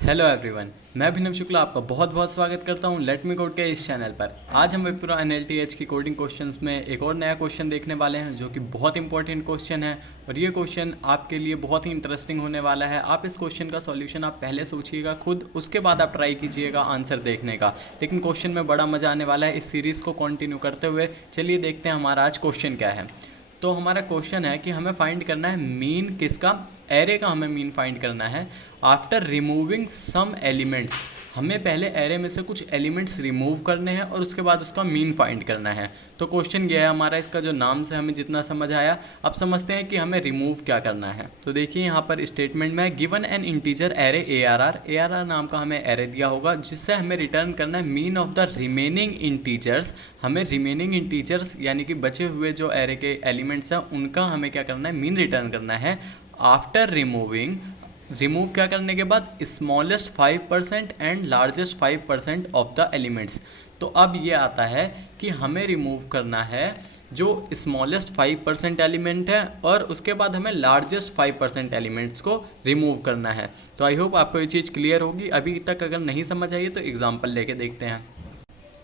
Hello everyone, मैं अभिनव शुक्ला आपका बहुत बहुत स्वागत करता हूं लेट मी कोड के इस चैनल पर। आज हम विप्रो एनएलटीएच की कोडिंग क्वेश्चंस में एक और नया क्वेश्चन देखने वाले हैं जो कि बहुत इंपॉर्टेंट क्वेश्चन है और ये क्वेश्चन आपके लिए बहुत ही इंटरेस्टिंग होने वाला है। आप इस क्वेश्चन का सॉल्यूशन आप पहले सोचिएगा खुद, उसके बाद आप ट्राई कीजिएगा आंसर देखने का। लेकिन क्वेश्चन में बड़ा मज़ा आने वाला है। इस सीरीज़ को कंटिन्यू करते हुए चलिए देखते हैं हमारा आज क्वेश्चन क्या है। तो हमारा क्वेश्चन है कि हमें फाइंड करना है मीन किसका, एरे का हमें मीन फाइंड करना है आफ्टर रिमूविंग सम एलिमेंट्स। हमें पहले एरे में से कुछ एलिमेंट्स रिमूव करने हैं और उसके बाद उसका मीन फाइंड करना है। तो क्वेश्चन ये है हमारा, इसका जो नाम से हमें जितना समझ आया, अब समझते हैं कि हमें रिमूव क्या करना है। तो देखिए यहाँ पर स्टेटमेंट में given an integer array ARR नाम का हमें एरे दिया होगा जिससे हमें रिटर्न करना है mean of the remaining integers. हमें रिमेनिंग इंटीजर्स यानी कि बचे हुए जो एरे के एलिमेंट्स हैं उनका हमें क्या करना है, मीन रिटर्न करना है आफ्टर रिमूव क्या करने के बाद smallest 5% and largest 5% of the elements. तो अब ये आता है कि हमें रिमूव करना है जो स्मॉलेस्ट 5% एलिमेंट है और उसके बाद हमें लार्जेस्ट 5% एलिमेंट्स को रिमूव करना है। तो आई होप आपको ये चीज़ क्लियर होगी। अभी तक अगर नहीं समझ आई तो एग्जाम्पल लेके देखते हैं।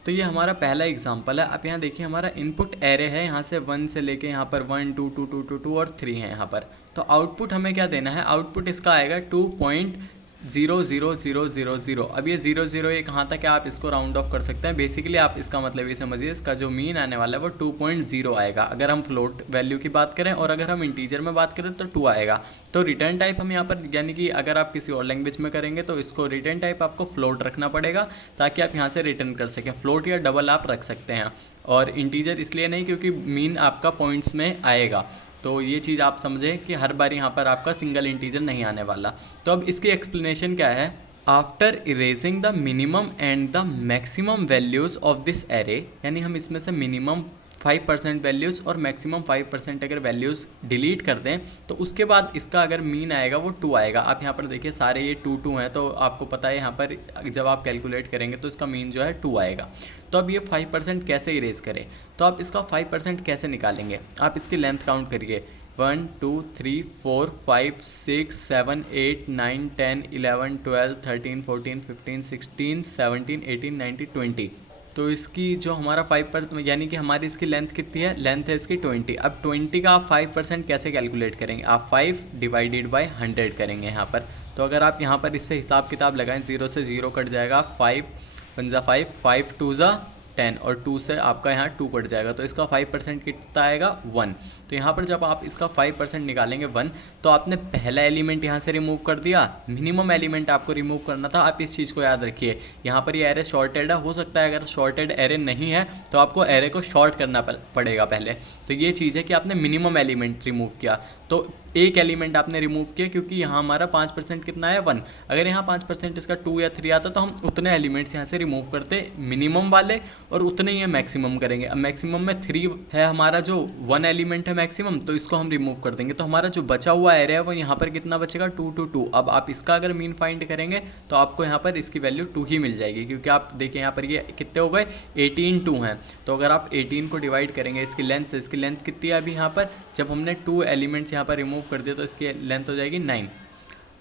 तो ये हमारा पहला एग्जांपल है। आप यहाँ देखिए हमारा इनपुट एरे है, यहाँ से 1 से लेके यहाँ पर 1 2 2 2 2 2 और 3 है यहाँ पर। तो आउटपुट हमें क्या देना है, आउटपुट इसका आएगा 2.00000। अब ये 0 ये कहाँ तक है, आप इसको राउंड ऑफ कर सकते हैं। बेसिकली आप इसका मतलब ये समझिए, इसका जो मीन आने वाला है वो 2.0 आएगा अगर हम फ्लोट वैल्यू की बात करें, और अगर हम इंटीजर में बात करें तो 2 आएगा। तो रिटर्न टाइप हम यहाँ पर, यानी कि अगर आप किसी और लैंग्वेज में करेंगे तो इसको रिटर्न टाइप आपको फ्लोट रखना पड़ेगा ताकि आप यहाँ से रिटर्न कर सकें। फ्लोट या डबल आप रख सकते हैं, और इंटीजर इसलिए नहीं क्योंकि मीन आपका पॉइंट्स में आएगा। तो ये चीज़ आप समझें कि हर बार यहाँ पर आपका सिंगल इंटीजर नहीं आने वाला। तो अब इसकी एक्सप्लेनेशन क्या है, after erasing the minimum and the maximum values of this array, यानी हम इसमें से मिनिमम 5% वैल्यूज़ और मैक्सिमम 5% अगर वैल्यूज़ डिलीट कर दें तो उसके बाद इसका अगर मीन आएगा वो 2 आएगा। आप यहाँ पर देखिए सारे ये 2 2 हैं, तो आपको पता है यहाँ पर जब आप कैलकुलेट करेंगे तो इसका मीन जो है 2 आएगा। तो अब ये 5% कैसे इरेज करें, तो आप इसका 5% कैसे निकालेंगे, आप इसकी लेंथ काउंट करिए। 1 2 3 4 5 6 7 8 9 10 11 12 13 14 15 16 17 18 19 20। तो इसकी जो हमारा 5% यानी कि हमारी इसकी लेंथ कितनी है, लेंथ है इसकी 20। अब 20 का आप 5% कैसे कैलकुलेट करेंगे, आप 5 डिवाइडेड बाय 100 करेंगे यहाँ पर। तो अगर आप यहाँ पर इससे हिसाब किताब लगाएं, 0 से 0 कट जाएगा, 5 1 ज़ा 5 5 2 ज़ा 10 और 2 से आपका यहाँ 2 कट जाएगा, तो इसका 5% कितना आएगा 1। तो यहाँ पर जब आप इसका 5% निकालेंगे 1, तो आपने पहला एलिमेंट यहाँ से रिमूव कर दिया, मिनिमम एलिमेंट आपको रिमूव करना था। आप इस चीज़ को याद रखिए, यहाँ पर ये एरे शॉर्टेड है, हो सकता है अगर शॉर्टेड एरे नहीं है तो आपको एरे को शॉर्ट करना पड़ेगा पहले। तो ये चीज़ है कि आपने मिनिमम एलिमेंट रिमूव किया, तो एक एलिमेंट आपने रिमूव किया क्योंकि यहाँ हमारा 5% कितना है 1। अगर यहाँ 5% इसका 2 या 3 आता तो हम उतने एलिमेंट्स यहाँ से रिमूव करते मिनिमम वाले, और उतने ही मैक्सिमम करेंगे। अब मैक्सिमम में 3 है हमारा, जो 1 एलिमेंट है मैक्सिमम, तो इसको हम रिमूव कर देंगे। तो हमारा जो बचा हुआ एरे है वो यहाँ पर कितना बचेगा 2 2 2। अब आप इसका अगर मीन फाइंड करेंगे तो आपको यहाँ पर इसकी वैल्यू 2 ही मिल जाएगी, क्योंकि आप देखिए यहाँ पर ये कितने हो गए 18 2 हैं। तो अगर आप 18 को डिवाइड करेंगे इसकी लेंथ से, इसकी लेंथ कितनी है अभी यहाँ पर, जब हमने 2 एलिमेंट्स यहाँ पर रिमूव कर दिए तो इसकी लेंथ हो जाएगी 9।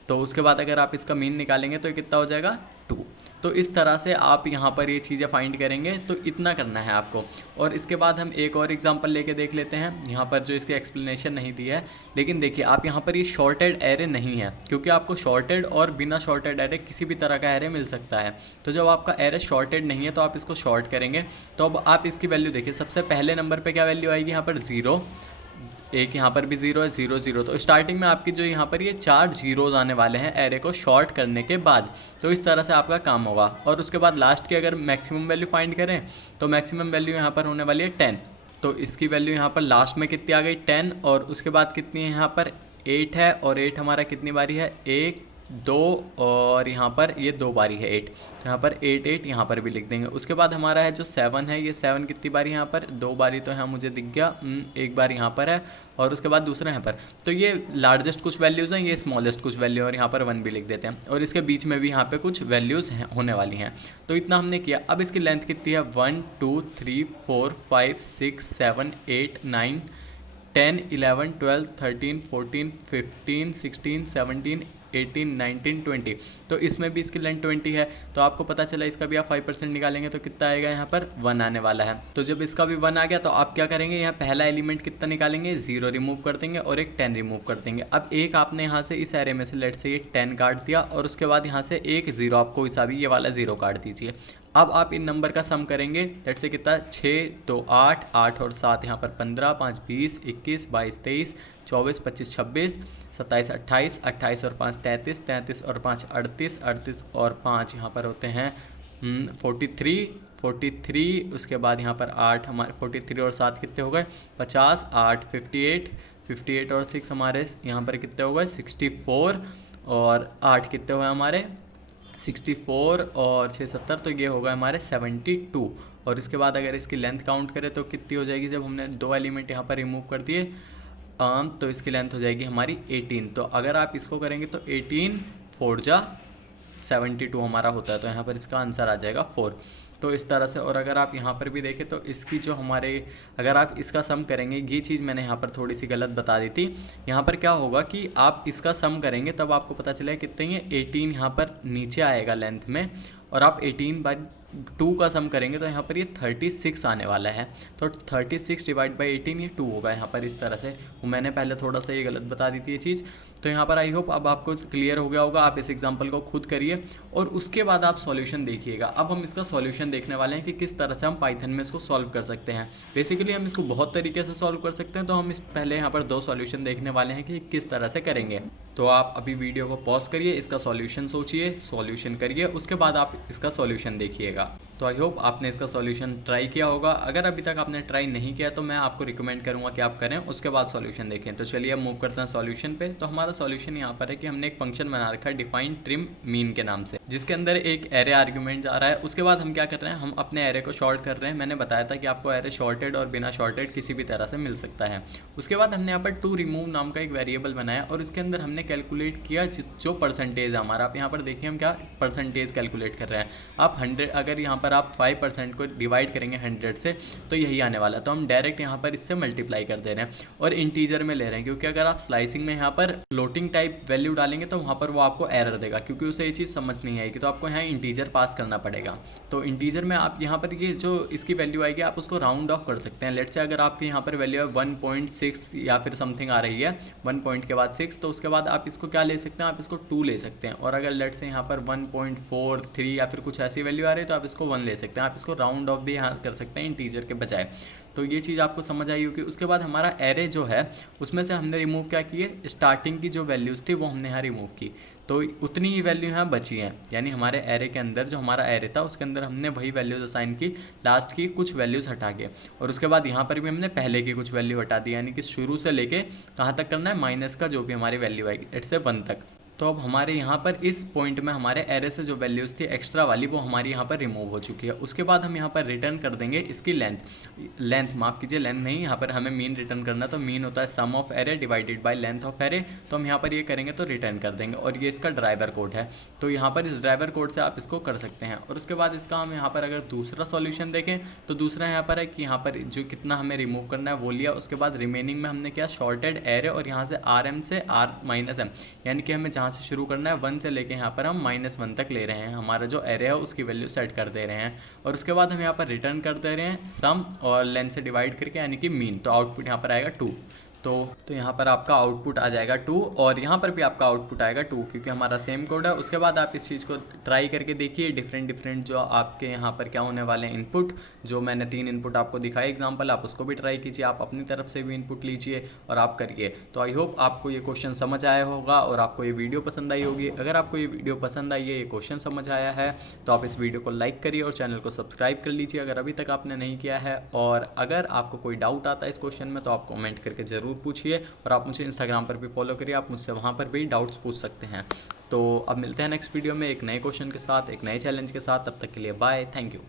तो उसके बाद अगर आप इसका मीन निकालेंगे तो कितना हो जाएगा 2। तो इस तरह से आप यहाँ पर ये चीज़ें फाइंड करेंगे, तो इतना करना है आपको। और इसके बाद हम एक और एग्जांपल लेके देख लेते हैं, यहाँ पर जो इसकी एक्सप्लेनेशन नहीं दी है। लेकिन देखिए आप यहाँ पर ये शॉर्टेड एरे नहीं है, क्योंकि आपको शॉर्टेड और बिना शॉर्टेड एरे किसी भी तरह का एरे मिल सकता है। तो जब आपका एरे शॉर्टेड नहीं है तो आप इसको शॉर्ट करेंगे। तो अब आप इसकी वैल्यू देखिए, सबसे पहले नंबर पर क्या वैल्यू आएगी, यहाँ पर 0, एक यहाँ पर भी 0 है, 0 0। तो स्टार्टिंग में आपकी जो यहाँ पर ये 4 जीरोज आने वाले हैं एरे को शॉर्ट करने के बाद। तो इस तरह से आपका काम होगा। और उसके बाद लास्ट की अगर मैक्सिमम वैल्यू फाइंड करें तो मैक्सिमम वैल्यू यहाँ पर होने वाली है 10। तो इसकी वैल्यू यहाँ पर लास्ट में कितनी आ गई 10, और उसके बाद कितनी है यहाँ पर 8 है, और 8 हमारा कितनी बारी है 1 2, और यहाँ पर ये 2 बारी है 8। तो यहाँ पर 8 8 यहाँ पर भी लिख देंगे। उसके बाद हमारा है जो 7 है, ये 7 कितनी बारी यहाँ पर 2 बारी, तो यहाँ मुझे दिख गया 1 बार यहाँ पर है, और उसके बाद दूसरा यहाँ पर। तो ये लार्जेस्ट कुछ वैल्यूज़ हैं, ये स्मॉलेस्ट कुछ वैल्यू, और यहाँ पर 1 भी लिख देते हैं, और इसके बीच में भी यहाँ पे कुछ वैल्यूज़ होने वाली हैं। तो इतना हमने किया। अब इसकी लेंथ कितनी है 1 2 3 4 5 6 7 8 9 10, 11, 12, 13, 14, 15, 16, 17, 18, 19, 20। तो इसमें भी इसकी लेंथ 20 है। तो आपको पता चला इसका भी आप 5% निकालेंगे तो कितना आएगा, यहाँ पर 1 आने वाला है। तो जब इसका भी 1 आ गया तो आप क्या करेंगे, यहाँ पहला एलिमेंट कितना निकालेंगे, 0 रिमूव कर देंगे और एक 10 रिमूव कर देंगे। अब एक आपने यहाँ से इस एरे में से लेट से ये 10 काट दिया और उसके बाद यहाँ से एक 0 आपको हिसाब ये वाला 0 काट दीजिए। अब आप इन नंबर का सम करेंगे, लेट से कितना, 6 2 8, 8 और 7 यहाँ पर 15, 5 20, 21, 22, 23, 24, 25, 26, 27, 28, 28 और 5 33, 33 और 5 38, 38 और 5 यहाँ पर होते हैं 43, 43 उसके बाद यहाँ पर 8 हमारे 43 और 7 कितने हो गए 50, 8 58, 58 और 6 हमारे यहाँ पर कितने हो गए 64 और 8 कितने हुए हमारे 64 और 6 70, तो ये होगा हमारे 72। और इसके बाद अगर इसकी लेंथ काउंट करें तो कितनी हो जाएगी, जब हमने 2 एलिमेंट यहाँ पर रिमूव कर दिए तो इसकी लेंथ हो जाएगी हमारी 18। तो अगर आप इसको करेंगे तो 18 4 जा 72 हमारा होता है, तो यहाँ पर इसका आंसर आ जाएगा 4। तो इस तरह से। और अगर आप यहाँ पर भी देखें तो इसकी जो हमारे, अगर आप इसका सम करेंगे, ये चीज़ मैंने यहाँ पर थोड़ी सी गलत बता दी थी। यहाँ पर क्या होगा कि आप इसका सम करेंगे तब आपको पता चलेगा कितने ये 18 यहाँ पर नीचे आएगा लेंथ में, और आप 18/2 का सम करेंगे तो यहाँ पर ये 36 आने वाला है। तो 36 डिवाइड बाई 18 ये 2 होगा यहाँ पर इस तरह से। वो मैंने पहले थोड़ा सा ये गलत बता दी थी ये चीज़। तो यहाँ पर आई होप अब आपको क्लियर हो गया होगा। आप इस एग्जांपल को खुद करिए और उसके बाद आप सॉल्यूशन देखिएगा। अब हम इसका सॉल्यूशन देखने वाले हैं कि किस तरह से हम पाइथन में इसको सॉल्व कर सकते हैं। बेसिकली हम इसको बहुत तरीके से सॉल्व कर सकते हैं, तो हम इस पहले यहाँ पर 2 सॉल्यूशन देखने वाले हैं कि किस तरह से करेंगे। तो आप अभी वीडियो को पॉज करिए, इसका सॉल्यूशन सोचिए, सॉल्यूशन करिए, उसके बाद आप इसका सॉल्यूशन देखिएगा। तो आई होप आपने इसका सॉल्यूशन ट्राई किया होगा। अगर अभी तक आपने ट्राई नहीं किया तो मैं आपको रिकमेंड करूंगा कि आप करें, उसके बाद सॉल्यूशन देखें। तो चलिए अब मूव करते हैं सॉल्यूशन पे। तो हमारा सॉल्यूशन यहाँ पर है कि हमने एक फंक्शन बना रखा है डिफाइन ट्रिम मीन के नाम से, जिसके अंदर एक एरे आर्ग्यूमेंट जा रहा है। उसके बाद हम क्या कर रहे हैं, हम अपने एरे को शॉर्ट कर रहे हैं। मैंने बताया था कि आपको एरे शॉर्टेड और बिना शॉर्टेड किसी भी तरह से मिल सकता है। उसके बाद हमने यहाँ पर टू रिमूव नाम का एक वेरिएबल बनाया और इसके अंदर हमने कैलकुलेट किया जो परसेंटेज है हमारा। आप यहाँ पर देखिए हम क्या परसेंटेज कैलकुलेट कर रहे हैं। आप 100, अगर यहाँ पर आप 5% को डिवाइड करेंगे 100 से तो यही आने वाला है। तो हम डायरेक्ट यहाँ पर इससे मल्टीप्लाई कर दे रहे हैं और इंटीजर में ले रहे हैं, क्योंकि अगर आप स्लाइसिंग में यहाँ पर फ्लोटिंग टाइप वैल्यू डालेंगे तो वहाँ पर वो आपको एरर देगा, क्योंकि उसे ये चीज़ समझ नहीं आएगी। तो आपको यहाँ इंटीजर पास करना पड़ेगा। तो इंटीजर में आप यहाँ पर ये जो इसकी वैल्यू आएगी आप उसको राउंड ऑफ कर सकते हैं। लेट से अगर आपके यहाँ पर वैल्यू है 1.6 या फिर समथिंग आ रही है 1 पॉइंट के बाद 6, तो उसके बाद आप इसको क्या ले सकते हैं, आप इसको 2 ले सकते हैं। और अगर लेट से यहाँ पर 1.43 या फिर कुछ ऐसी वैल्यू आ रही है तो आप इसको 1 ले सकते हैं। आप इसको राउंड ऑफ भी यहाँ कर सकते हैं इंटीजर के बजाय। तो ये चीज़ आपको समझ आई होगी। उसके बाद हमारा एरे जो है उसमें से हमने रिमूव क्या किए, स्टार्टिंग की जो वैल्यूज़ थी वो हमने यहाँ रिमूव की, तो उतनी ही वैल्यू यहाँ बची हैं। यानी हमारे एरे के अंदर जो हमारा एरे था उसके अंदर हमने वही वैल्यूज़ असाइन की, लास्ट की कुछ वैल्यूज़ हटा के। और उसके बाद यहाँ पर भी हमने पहले की कुछ वैल्यू हटा दी, यानी कि शुरू से लेके कहाँ तक करना है, माइनस का जो भी हमारी वैल्यू आएगी लेट्स से 1 तक। तो अब हमारे यहाँ पर इस पॉइंट में हमारे एरे से जो वैल्यूज़ थी एक्स्ट्रा वाली वो हमारी यहाँ पर रिमूव हो चुकी है। उसके बाद हम यहाँ पर रिटर्न कर देंगे इसकी लेंथ माफ़ कीजिए, लेंथ नहीं, यहाँ पर हमें मीन रिटर्न करना। तो मीन होता है sum of array divided by length of array. तो हम यहाँ पर ये करेंगे तो रिटर्न कर देंगे। और ये इसका ड्राइवर कोड है, तो यहाँ पर इस ड्राइवर कोड से आप इसको कर सकते हैं। और उसके बाद इसका हम यहाँ पर अगर दूसरा सॉल्यूशन देखें तो दूसरा यहाँ पर है कि यहाँ पर जो कितना हमें रिमूव करना है वो लिया। उसके बाद रिमेनिंग में हमने क्या, शॉर्टेड एरे और यहाँ से RM से R-M, यानी कि हमें जहाँ से शुरू करना है 1 से लेके यहाँ पर हम -1 तक ले रहे हैं। हमारा जो एरे है उसकी वैल्यू सेट कर दे रहे हैं। और उसके बाद हम यहाँ पर रिटर्न कर दे रहे हैं सम और लेंथ से डिवाइड करके, यानी कि मीन। तो आउटपुट यहाँ पर आएगा 2। तो यहाँ पर आपका आउटपुट आ जाएगा 2 और यहाँ पर भी आपका आउटपुट आएगा 2, क्योंकि हमारा सेम कोड है। उसके बाद आप इस चीज़ को ट्राई करके देखिए, डिफरेंट जो आपके यहाँ पर क्या होने वाले हैं इनपुट। जो मैंने 3 इनपुट आपको दिखाए एग्जांपल, आप उसको भी ट्राई कीजिए, आप अपनी तरफ से भी इनपुट लीजिए और आप करिए। तो आई होप आपको ये क्वेश्चन समझ आया होगा और आपको ये वीडियो पसंद आई होगी। अगर आपको ये वीडियो पसंद आई है, ये क्वेश्चन समझ आया है, तो आप इस वीडियो को लाइक करिए और चैनल को सब्सक्राइब कर लीजिए अगर अभी तक आपने नहीं किया है। और अगर आपको कोई डाउट आता है इस क्वेश्चन में तो आप कमेंट करके ज़रूर पूछिए। और आप मुझे इंस्टाग्राम पर भी फॉलो करिए, आप मुझसे वहाँ पर भी डाउट्स पूछ सकते हैं। तो अब मिलते हैं नेक्स्ट वीडियो में एक नए क्वेश्चन के साथ, एक नए चैलेंज के साथ। तब तक के लिए बाय, थैंक यू।